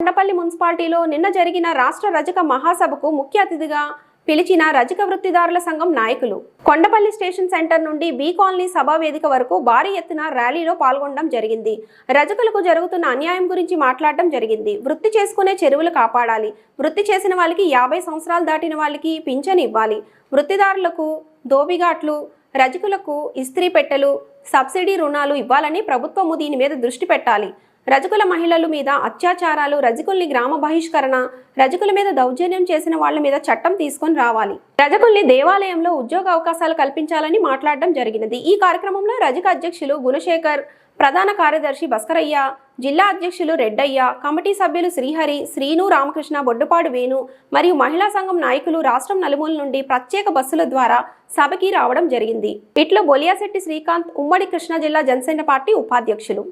కొండపల్లి మున్సిపాలిటీలో నిన్న జరిగిన రాష్ట్ర రజక మహాసభకు ముఖ్య అతిథిగా పిలిచిన రజక వృత్తిదారుల సంఘం నాయకులు కొండపల్లి స్టేషన్ సెంటర్ నుండి బి కాలనీ సభా వేదిక వరకు భారీ ఎత్తున ర్యాలీలో పాల్గొనడం జరిగింది. రజకులకు జరుగుతున్న అన్యాయం గురించి మాట్లాడడం జరిగింది. వృత్తి చేసుకునే చెరువులు కాపాడాలి, వృత్తి చేసిన వాళ్ళకి 50 సంవత్సరాలు దాటిన వాళ్ళకి పింఛన్ ఇవ్వాలి, వృత్తిదారులకు దోబిఘాట్లు, రజకులకు ఇస్త్రీ పెట్టెలు, సబ్సిడీ రుణాలు ఇవ్వాలని ప్రభుత్వము దీని మీద దృష్టి పెట్టాలి. రజకుల మహిళల మీద అత్యాచారాలు, రజకుల్ని గ్రామ బహిష్కరణ, రజకుల మీద దౌర్జన్యం చేసిన వాళ్ళ మీద చట్టం తీసుకొని రావాలి, రజకుల్ని దేవాలయంలో ఉద్యోగ అవకాశాలు కల్పించాలని మాట్లాడడం జరిగినది. ఈ కార్యక్రమంలో రజక అధ్యక్షులు గుణశేఖర్, ప్రధాన కార్యదర్శి భాస్కరయ్య, జిల్లా అధ్యక్షులు రెడ్డయ్య, కమిటీ సభ్యులు శ్రీహరి, శ్రీను, రామకృష్ణ, బొడ్డుపాడు వేణు మరియు మహిళా సంఘం నాయకులు రాష్ట్రం నలుమూల నుండి ప్రత్యేక బస్సుల ద్వారా సభకి రావడం జరిగింది. ఇట్లో బొలియాశెట్టి శ్రీకాంత్, ఉమ్మడి కృష్ణా జిల్లా జనసేన పార్టీ ఉపాధ్యక్షులు.